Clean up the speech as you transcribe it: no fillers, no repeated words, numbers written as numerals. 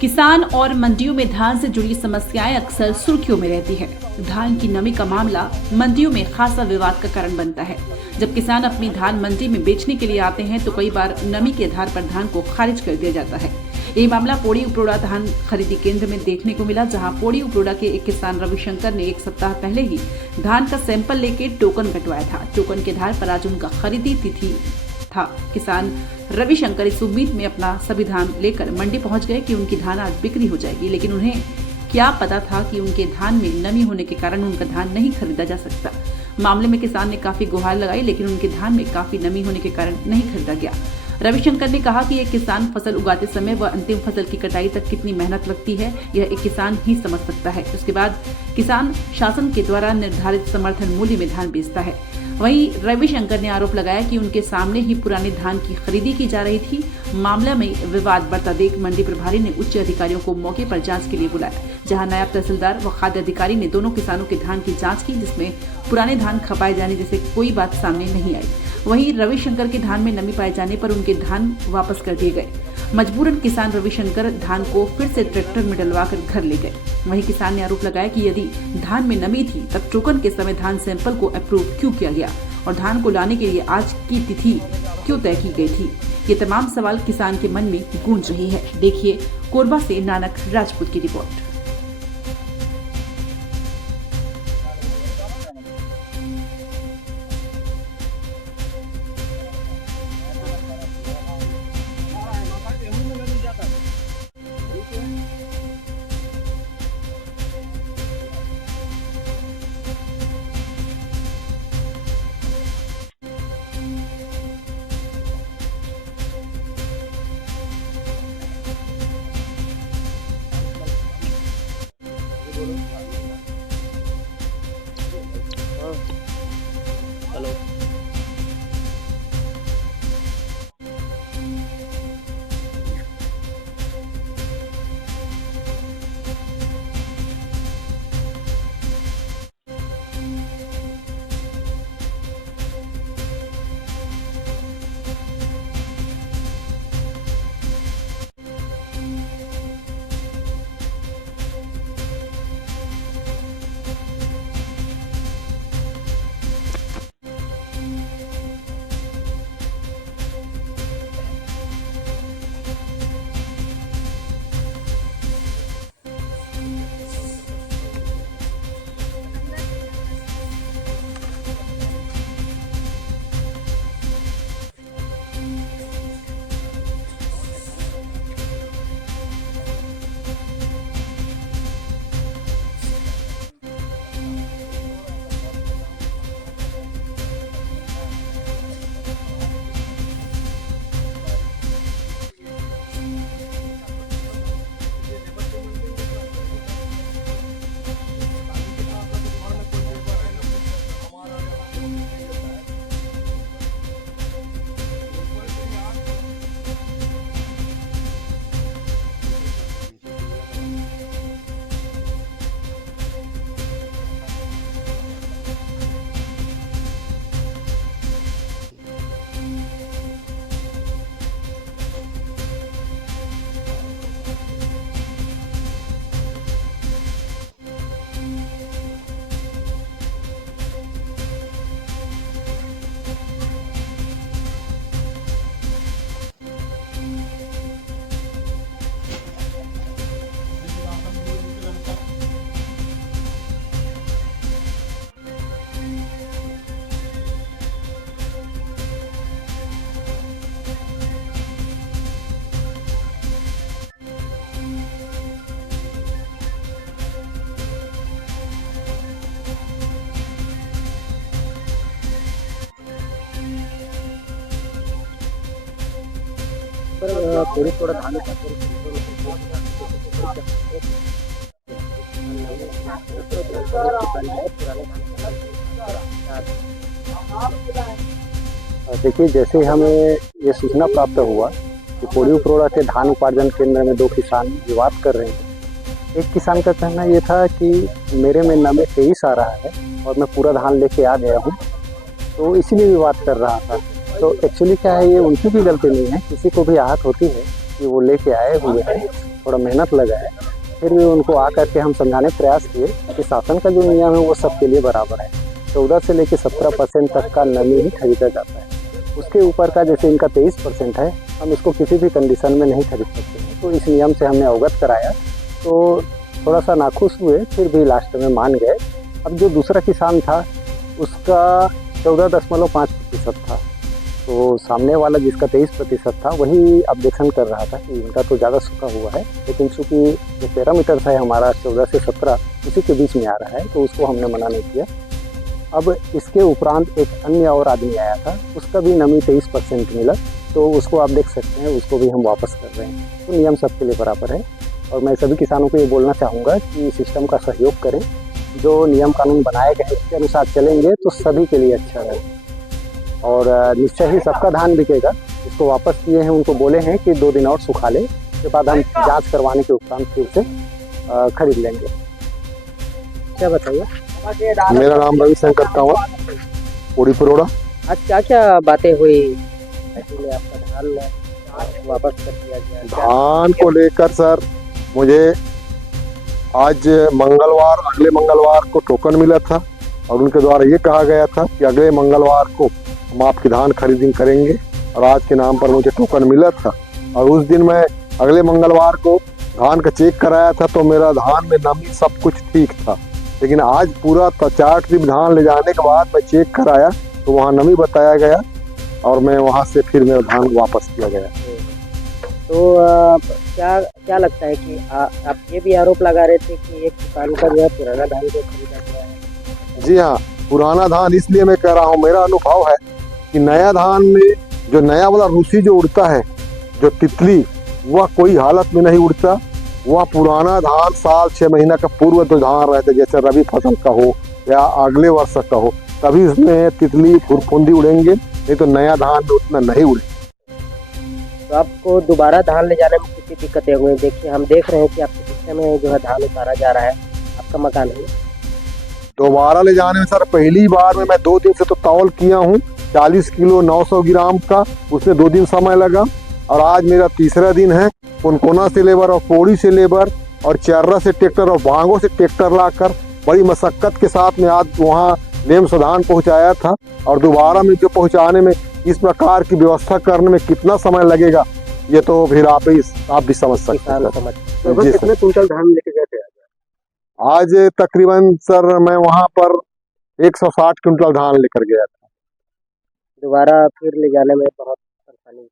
किसान और मंडियों में धान से जुड़ी समस्याएं अक्सर सुर्खियों में रहती है। धान की नमी का मामला मंडियों में खासा विवाद का कारण बनता है। जब किसान अपनी धान मंडी में बेचने के लिए आते हैं तो कई बार नमी के आधार पर धान को खारिज कर दिया जाता है। यही मामला पौड़ी उपरोड़ा धान खरीदी केंद्र में देखने को मिला, जहां पौड़ी उपरोड़ा के एक किसान रविशंकर ने एक सप्ताह पहले ही धान का सैंपल लेके टोकन कटवाया था। टोकन के आधार पर आज उनका खरीदी तिथि था। किसान रविशंकर इस उम्मीद में अपना सभी धान लेकर मंडी पहुंच गए कि उनकी धान आज बिक्री हो जाएगी, लेकिन उन्हें क्या पता था कि उनके धान में नमी होने के कारण उनका धान नहीं खरीदा जा सकता। मामले में किसान ने काफी गुहार लगाई, लेकिन उनके धान में काफी नमी होने के कारण नहीं खरीदा गया। रविशंकर ने कहा कि एक किसान फसल उगाते समय व अंतिम फसल की कटाई तक कितनी मेहनत लगती है, यह एक किसान ही समझ सकता है। उसके बाद किसान शासन के द्वारा निर्धारित समर्थन मूल्य में धान बेचता है। वहीं रविशंकर ने आरोप लगाया कि उनके सामने ही पुराने धान की खरीदी की जा रही थी। मामले में विवाद बढ़ता देख मंडी प्रभारी ने उच्च अधिकारियों को मौके पर जांच के लिए बुलाया, जहां नायब तहसीलदार व खाद्य अधिकारी ने दोनों किसानों के धान की जांच की, जिसमें पुराने धान खपाए जाने जैसे कोई बात सामने नहीं आई। वहीं रविशंकर के धान में नमी पाए जाने पर उनके धान वापस कर दिए गए। मजबूरन किसान रविशंकर धान को फिर से ट्रैक्टर में डलवाकर घर ले गए। वहीं किसान ने आरोप लगाया कि यदि धान में नमी थी तब टोकन के समय धान सैंपल को अप्रूव क्यों किया गया और धान को लाने के लिए आज की तिथि क्यों तय की गई थी। ये तमाम सवाल किसान के मन में गूंज रही है। देखिए कोरबा से नानक राजपूत की रिपोर्ट। हेलो, पर थोड़ी थोड़ा धान देखिए, जैसे हमें ये सूचना प्राप्त हुआ कि पौड़ी उपरोड़ा के धान उपार्जन केंद्र में 2 किसान विवाद कर रहे हैं। एक किसान का कहना ये था कि मेरे में नमी 23 आ रहा है और मैं पूरा धान लेके आ गया हूँ, तो इसीलिए विवाद कर रहा था। तो एक्चुअली क्या है, ये उनकी भी गलती नहीं है, किसी को भी आहत होती है कि वो लेके आए हुए हैं थोड़ा मेहनत लगा है, फिर भी उनको आकर के हम समझाने प्रयास किए कि शासन का जो नियम है वो सबके लिए बराबर है। 14 से लेकर 17% तक का नमी ही खरीदा जाता है। उसके ऊपर का जैसे इनका 23% है, हम इसको किसी भी कंडीशन में नहीं खरीद सकते हैं। तो इस नियम से हमने अवगत कराया, तो थोड़ा सा नाखुश हुए, फिर भी लास्ट में मान गए। अब जो दूसरा किसान था उसका 14.5% था, तो सामने वाला जिसका 23% था वही ऑब्जेक्शन कर रहा था कि इनका तो ज़्यादा सूखा हुआ है, लेकिन चूँकि जो पैरामीटर है हमारा 14 से 17 उसी के बीच में आ रहा है, तो उसको हमने मना नहीं किया। अब इसके उपरांत एक अन्य और आदमी आया था, उसका भी नमी 23% मिला, तो उसको आप देख सकते हैं, उसको भी हम वापस कर रहे हैं। तो नियम सबके लिए बराबर है, और मैं सभी किसानों को ये बोलना चाहूँगा कि सिस्टम का सहयोग करें। जो नियम कानून बनाए गए हैं उसके अनुसार चलेंगे तो सभी के लिए अच्छा रहेगा, और निश्चय ही सबका धान बिकेगा। इसको वापस किए हैं, उनको बोले हैं कि 2 दिन और सुखा ले, उसके बाद हम जाँच करवाने के उपरांत फिर से खरीद लेंगे। क्या बताइए? मेरा नाम रविशंकर कांवत, पोड़ी परोड़ा। आज क्या क्या बातें हुई? में आपका धान वापस कर दिया गया? धान को लेकर सर मुझे आज मंगलवार, अगले मंगलवार को टोकन मिला था, और उनके द्वारा ये कहा गया था कि अगले मंगलवार को हम आपकी धान खरीदिंग करेंगे, और आज के नाम पर मुझे टोकन मिला था। और उस दिन मैं अगले मंगलवार को धान का चेक कराया था, तो मेरा धान में नमी सब कुछ ठीक था। लेकिन आज पूरा 4 ट्रिप धान ले जाने के बाद मैं चेक कराया तो वहाँ नमी बताया गया, और मैं वहाँ से फिर मेरा धान वापस किया गया। तो क्या क्या लगता है कि आप ये भी आरोप लगा रहे थे कि एक किसान का जो है पुराना धान को खरीदा गया है? जी हाँ, पुराना धान इसलिए मैं कह रहा हूँ, मेरा अनुभव है कि नया धान में जो नया वाला रूसी जो उड़ता है, जो तितली, वह कोई हालत में नहीं उड़ता। वह पुराना धान साल 6 महीना का पूर्व जो धान रहता है, जैसे रबी फसल का हो या अगले वर्ष का हो, तभी इसमें तितली फुरफुंदी उड़ेंगे, नहीं तो नया धान में उतना नहीं उड़ेगा। तो आपको दोबारा धान ले जाने में कितनी दिक्कतें हुई? देखिए, हम देख रहे हैं कि आपके पीछे में जो है धान उतारा जा रहा है, आपका मकान है। दोबारा ले जाने में सर पहली बार में मैं 2 दिन से तो तौल किया हूँ, 40 किलो 900 ग्राम का, उसमें 2 दिन समय लगा। और आज मेरा तीसरा दिन है। पुनकोना से लेबर और पौड़ी से लेबर और चर्रा से ट्रैक्टर और भांगों से ट्रैक्टर लाकर बड़ी मशक्कत के साथ में आज वहाँ लेम्स धान पहुँचाया था, और दोबारा में जो पहुँचाने में इस प्रकार की व्यवस्था करने में कितना समय लगेगा, ये तो फिर आप भी समझ सकते हैं। जी कितने कुंटल धान लेके गए थे आज तकरीबन सर मैं वहाँ पर 160 क्विंटल धान लेकर गया था। दोबारा फिर ले जाने में बहुत परेशानी